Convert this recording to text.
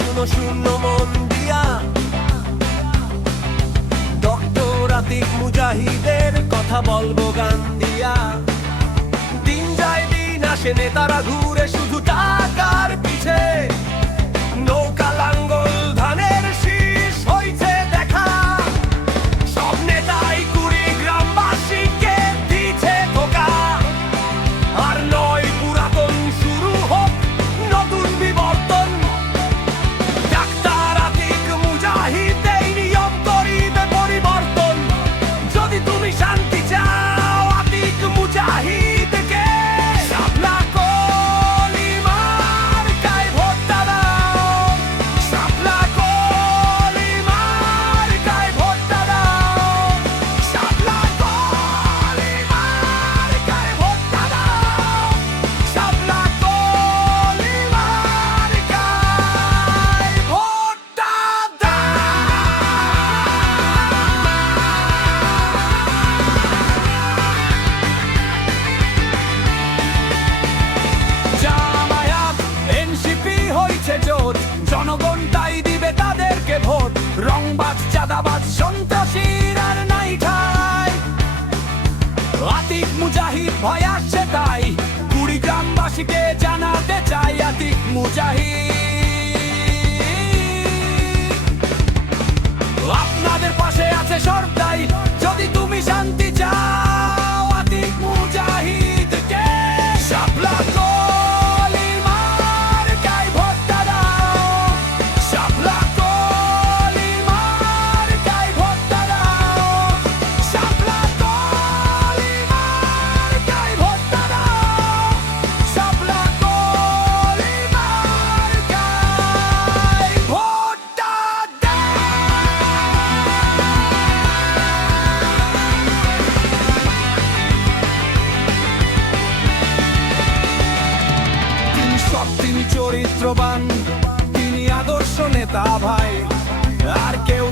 শুনো শূন্য মন দিয়া ডক্টর আতিক মুজাহিদের কথা বলবো গান দিয়া। দিন যায় দিন আসে নেতারা ঘুরে শুধু টাকার পিছে, নৌকা লাঙ্গল ধানের শীষ হইছে দেখা। সব নেতাই কুড়ি গ্রামবাসীকে দিছে ধোঁকা, আর নয় পুরাতন শুরু হোক নতুন বিবর্তন। শান্তি চাও আতিক মুজাহিদকে শাপলা কলিমার গায়ে ভোটটা দাও, শাপলা কলিমার গায়ে ভোটটা দাও, শাপলা কলিমার গায়ে ভোটটা দাও, শাপলা কলিমার গায়ে ভোটটা দাও। জনগণ তাই দিবে তাদেরকে ভোট, রংবাজ চাঁদাবাজ সন্ত্রাসীর আর নাই ঠাই। আতিক মুজাহিদ ভয় আসছে তাই কুড়ি গ্রামবাসীকে জানাতে চাই আতিক মুজাহিদ আপনাদের পাশে আছে সর্বদাই। যদি তুমি শান্তি চাও আতিক মুজাহিদকে শাপলা তিনি চরিত্রবান, তিনি আদর্শ নেতা ভাই, আর কেউ